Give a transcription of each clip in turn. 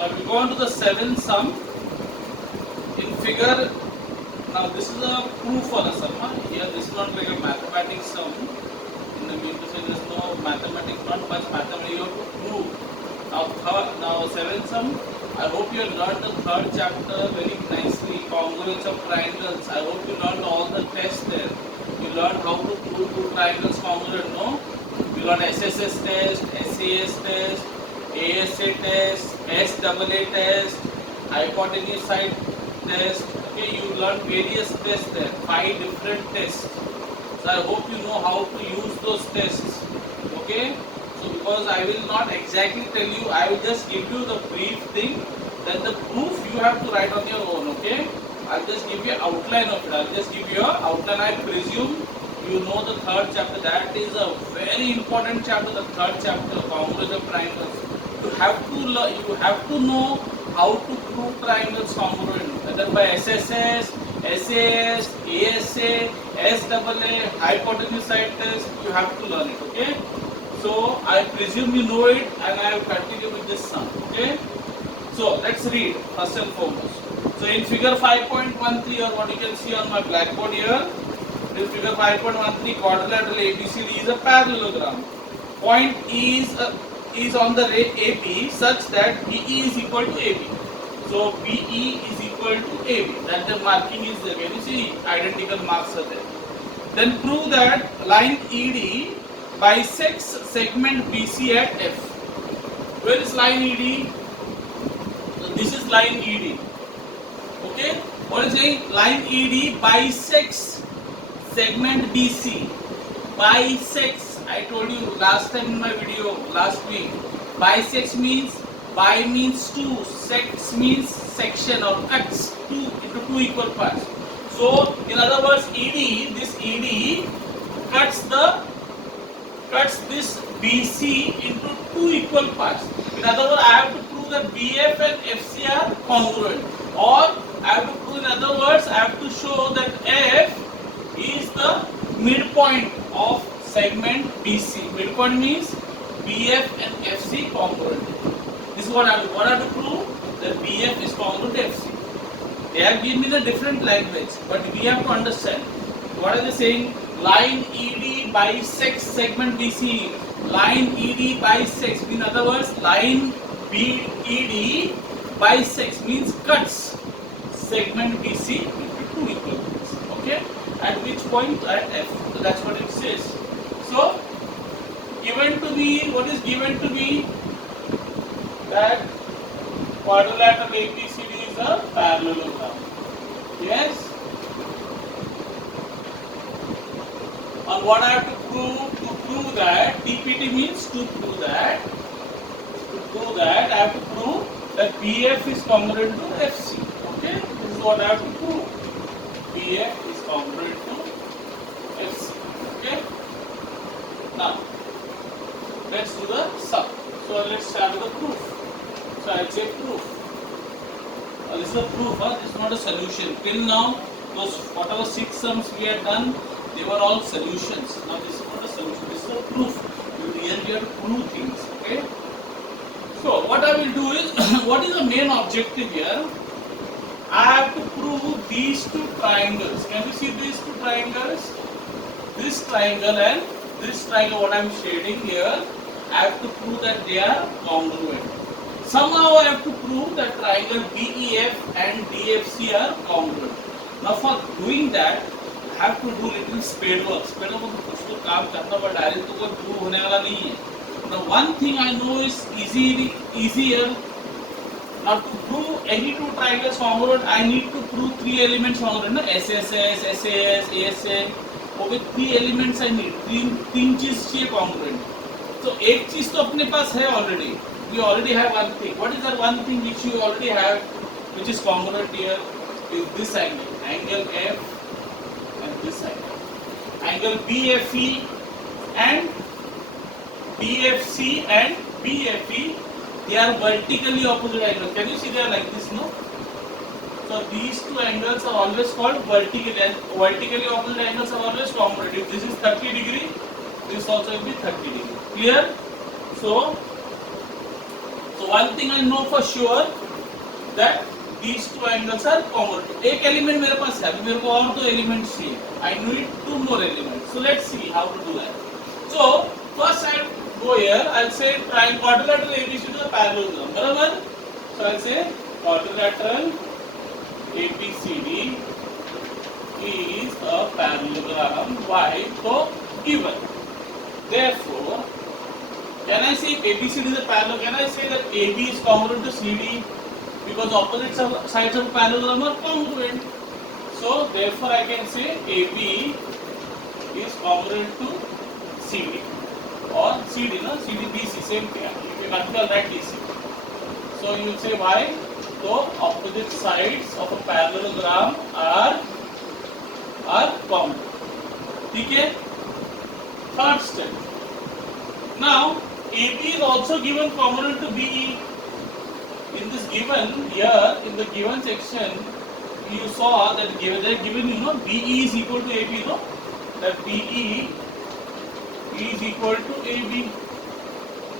So we go on to the seventh sum in figure. Now this is a proof for the sum. Here this is not like a mathematics sum. In the mean to say there is no mathematics, not much mathematics. You have to prove. Now seventh sum. I hope you have learned the third chapter very nicely. Congruence of triangles. I hope you learned all the tests there. You learned how to prove two triangles congruent. No. You learned SSS test, SAS test, ASA test, SAA test, hypotenuse side test. Okay, you learned various tests there, 5 different tests. So I hope you know how to use those tests. Okay, so because I will not exactly tell you, I will just give you the brief thing. Then the proof you have to write on your own. Okay, I'll just give you an outline of it. I'll just give you an outline. I presume you know the third chapter. That is a very important chapter. The third chapter, congruence of triangles. You have to learn. You have to know how to prove triangles congruent, whether by SSS, SAS, ASA, SAA, hypotenuse side test. You have to learn it. Okay. So I presume you know it, and I will continue with this sum. Okay. So let's read first and foremost. So in figure 5.13, or what you can see on my blackboard here, in figure 5.13, quadrilateral ABCD is a parallelogram. Point is on the ray AB such that BE is equal to AB. So BE is equal to AB. That the marking is there. Can you see? Identical marks are there. Then prove that line ED bisects segment BC at F. Where is line ED? So this is line ED. Okay. What is saying? Line ED bisects segment BC. Bisects. I told you last time in my video, last week. Bisects means, bi means two, sex means section or cuts into two equal parts. So in other words, ED, this ED cuts this BC into two equal parts. In other words, I have to prove that BF and FC are congruent. Or I have to prove, in other words, I have to show that F is the midpoint of segment BC. Midpoint means BF and FC congruent. This is what I have to prove, that BF is congruent to FC. They have given me the different language, but we have to understand. What are they saying? Line ED bisects segment BC. Line ED bisects. In other words, line BED bisects means cuts segment BC into two equal parts. Okay? At which point? At F. So that's what it says. So, given to me, what is given to me? That quadrilateral ABCD is a parallelogram. Yes? And what I have to prove? To prove that, TPT means to prove that. To prove that, I have to prove that BF is congruent to FC. Okay? This is what I have to prove. BF is congruent to FC. Okay? Now, let's do the sum. So let's start with the proof. So I'll say proof. This is a proof, this is not a solution. Till now, those whatever 6 sums we had done, they were all solutions. Now this is not a solution, this is a proof. You really have to prove things. Okay? So what I will do is, what is the main objective here? I have to prove these two triangles. Can you see these two triangles? This triangle and this triangle, what I am shading here, I have to prove that they are congruent. Somehow I have to prove that triangle DEF and DFC are congruent. Now for doing that, I have to do little spade work. Spade work में कुछ तो काम करना पड़ता है, direct तो कोई prove होने वाला नहीं है. Now one thing I know is easier. Now to prove any two triangles congruent, I need to prove 3 elements congruent. ना SSS, SAS, ASA. Okay, 3 elements I need. तीन चीज चाहिए congruent. So एक चीज तो अपने पास है already. We already have one thing. What is that one thing which you already have, which is congruent here? Is this angle, angle F, and this angle. Angle BFE and BFC and BFE, they are vertically opposite angles. Can you see they are like this, no? So these two angles are always called vertically, and vertically opposite angles are always congruent. If this is 30 degree, this also will be 30 degree. Clear? So one thing I know for sure that these two angles are congruent. एक element मेरे पास है, अभी मेरे को और दो elements चाहिए. I need two more elements. So let's see how to do that. So first I'll go here. I'll say quadrilateral ABC to a parallelogram. बराबर? So I'll say quadrilateral ABCD is a parallelogram. Why? So given. Therefore, can I say ABCD is a parallelogram? Can I say that AB is congruent to CD? Because opposite sides of parallelogram are congruent. So therefore I can say AB is congruent to CD or CD, no? CD BC, same thing. You can control that DC. So you will say why? So opposite sides of a parallelogram are congruent. Okay? Third step. Now AB is also given congruent to BE. In this given here, in the given section, you saw that they are given, BE is equal to AB, no? That BE is equal to AB.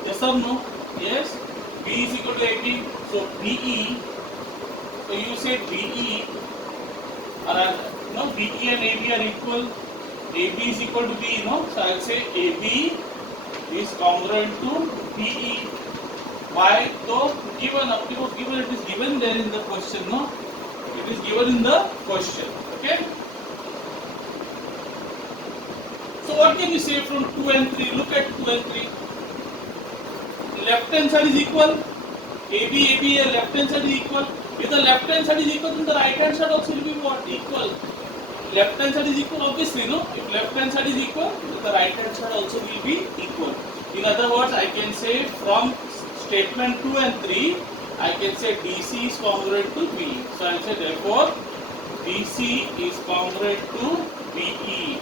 Yes or no? Yes. B is equal to AB. So BE. So you say BE. BE and AB are equal. AB is equal to BE, no? So I'll say AB is congruent to BE. Why? So given it is given there in the question, no? It is given in the question. Okay? So what can you say from 2 and 3? Look at 2 and 3. Left hand side is equal. AB, left hand side is equal. If the left hand side is equal, then the right hand side also will be what? Equal. Left hand side is equal, obviously, no? If left hand side is equal, then the right hand side also will be equal. In other words, I can say from statement 2 and 3, I can say DC is congruent to BE. So I will say therefore DC is congruent to BE.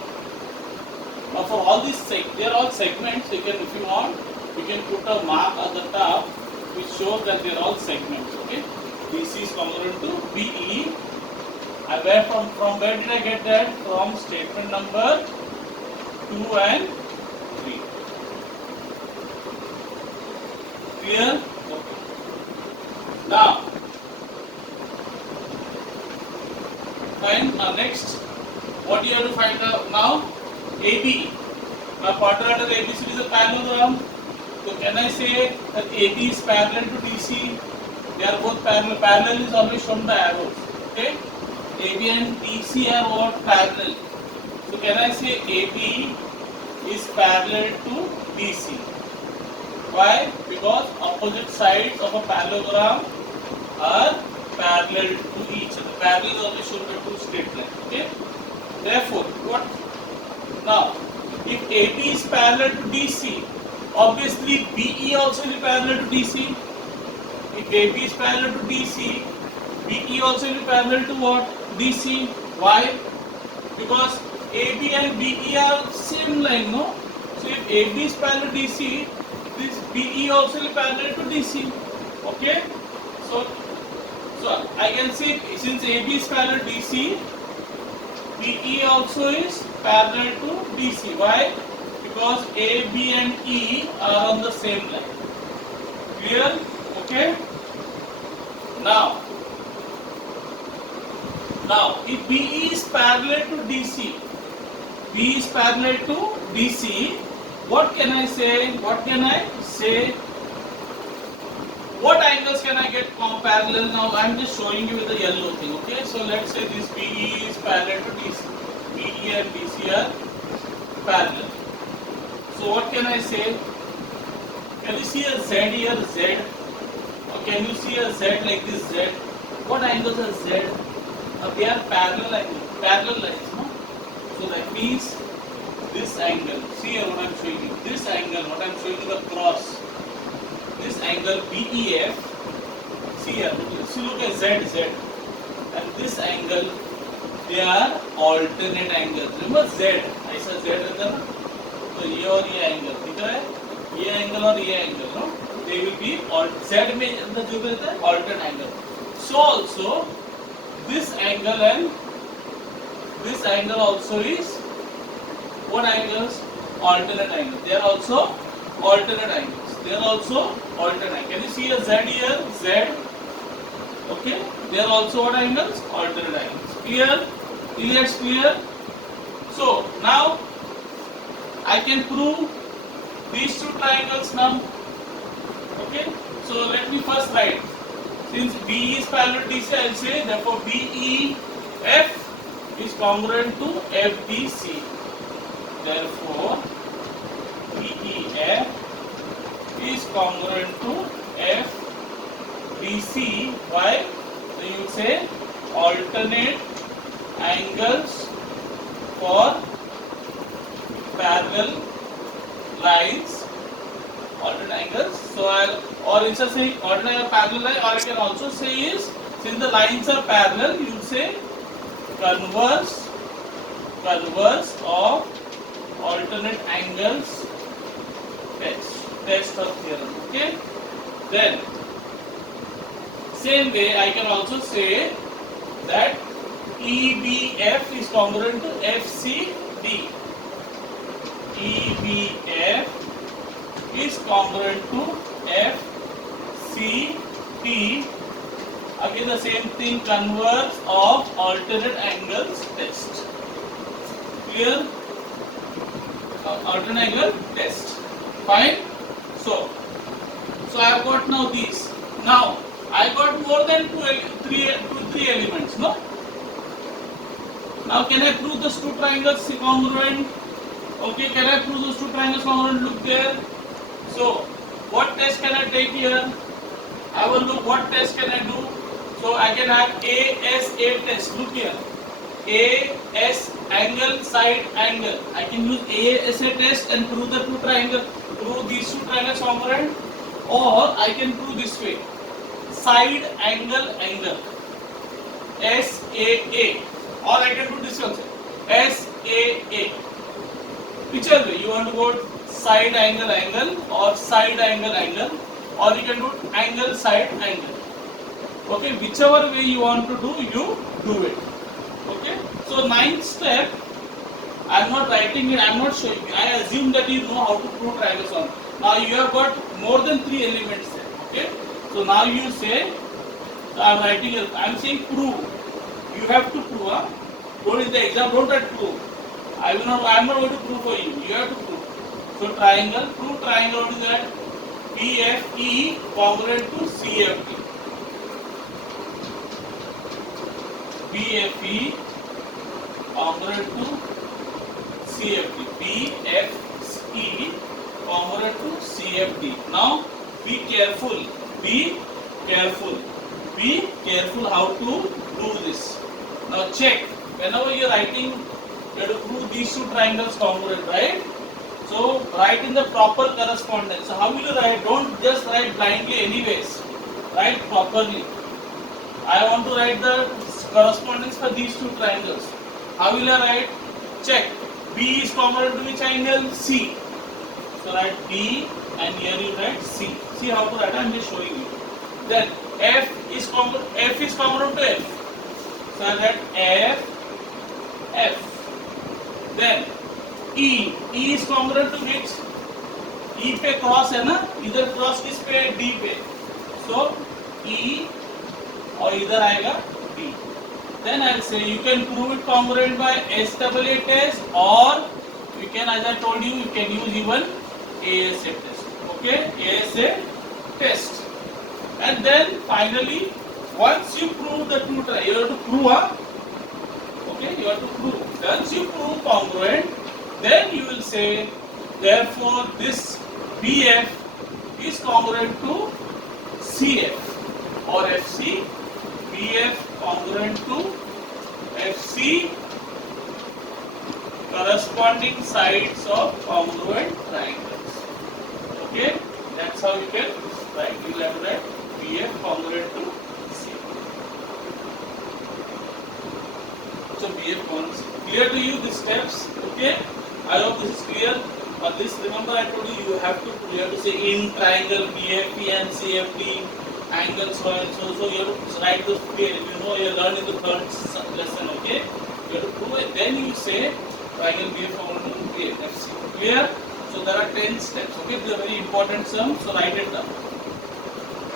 Now for all these, they are all segments. You can, if you want, you can put a mark at the top which shows that they are all segments. Okay, DC is congruent to BE. From where did I get that? From statement number 2 and 3. Clear? Okay. Now, next, what you have to find out now? AB. Now, quadrilateral ABCD is a parallelogram. So, can I say that AB is parallel to DC? They are both parallel. Parallel is always shown by arrows. Okay? AB and DC are what? Parallel. So, can I say AB is parallel to DC? Why? Because opposite sides of a parallelogram are parallel to each other. Parallel is always shown by two straight lines. Okay? Therefore, what? Now, if AB is parallel to DC, obviously BE also will be parallel to DC. If AB is parallel to DC, BE also will be parallel to what? DC. Why? Because AB and BE are same line, no? So if AB is parallel to DC, this BE also will be parallel to DC. Okay? So I can say since AB is parallel to DC, BE also is parallel to DC. Why? Because A, B and E are on the same line. Clear? Okay? Now if BE is parallel to DC, B is parallel to DC, what can I say? What angles can I get parallel? Now I am just showing you with the yellow thing. Okay, so let's say this BE is parallel to DC. BE and DC are parallel. So what can I say? Can you see a Z here? Z. Or can you see a Z like this Z? What angles are Z? They are parallel lines, no? So that means this angle. See here what I am showing you. This angle, what I am showing you the cross. This angle BEF. See here. See, look at Z. And this angle, they are alternate angles. Remember Z? I said Z is the तो ये और ये angle दिख रहा है, ये angle और ये angle, no, they will be Z में अंदर जो रहता है alternate angle. So also this angle and this angle also is what angles? Alternate angles. They are also alternate angles. they are also alternate. Can you see a Z here? Z. Okay, they are also what angles? Alternate angles. Clear? Clear? Clear? So now I can prove these two triangles now. Okay, so let me first write. Since B is parallel to DC, I will say therefore BEF is congruent to FDC. Therefore BEF is congruent to FDC. Why? So you would say alternate angles for parallel lines, alternate angles. So or instead of saying alternate parallel line, or I can also say is, since the lines are parallel, you would say converse of alternate angles test of theorem. Okay, then same way I can also say that EBF is congruent to FCD. EBF is congruent to FCD. Again the same thing, converse of alternate angles test. Clear? Alternate angle test. Fine. So I have got now these. Now I got more than three elements. No. Now can I prove those two triangles congruent? Okay, can I prove those two triangles congruent? Look there. So what test can I take here? I will look what test can I do. So I can have ASA test. Look here. AS angle side angle. I can use ASA test and prove the two triangles. Prove these two triangles congruent. Or I can prove this way. Side angle angle. SAA. Or I can do this also. SAA. Whichever way you want to go, side angle angle or side angle angle, or you can do angle side angle. Okay, whichever way you want to do, you do it. Okay, so ninth step, I am not writing it, I am not showing you. I assume that you know how to prove triangles on. Now you have got more than 3 elements there. Okay, so now you say, I am writing it, I am saying prove. You have to prove. Don't in the exam, don't write prove. I am not going to prove for you. You have to prove. So triangle, prove triangle. What is that? BFE congruent to CFD. BFE congruent to CFD. BFE congruent to CFD. Now be careful. Be careful. Be careful how to do this. Now check. Whenever you are writing, you have to prove these two triangles congruent, right? So write in the proper correspondence. So how will you write? Don't just write blindly anyways. Write properly. I want to write the correspondence for these two triangles. How will I write? Check. B is congruent to which angle? C. So write B and here you write C. See how to write? I am just showing you. Then F is congruent to F. So I write F. Then E is congruent to which? E पे cross है ना, इधर cross किस पे? D पे. So E और इधर आएगा D. Then I'll say you can prove it congruent by SAA test, or you can, as I told you, you can use even ASA test. Okay, ASA test. And then finally, once you prove the two triangles, you have to prove. Okay, you have to prove. Once you prove congruent, then you will say, therefore this BF is congruent to CF or FC. BF congruent to FC, corresponding sides of congruent triangles. Okay, that's how you can write. You will have to write BF congruent to CF. So BF congruent. Clear to you the steps? Okay, I hope this is clear. But this, remember I told you, you have to say in triangle BFP and CFD angle so and so. So you have to write those clear. You know, you learn in the third lesson. Okay, you have to prove it. Then you say triangle BF congruent to BFC. Clear? So there are 10 steps. Okay, these are very important sum. So write it down.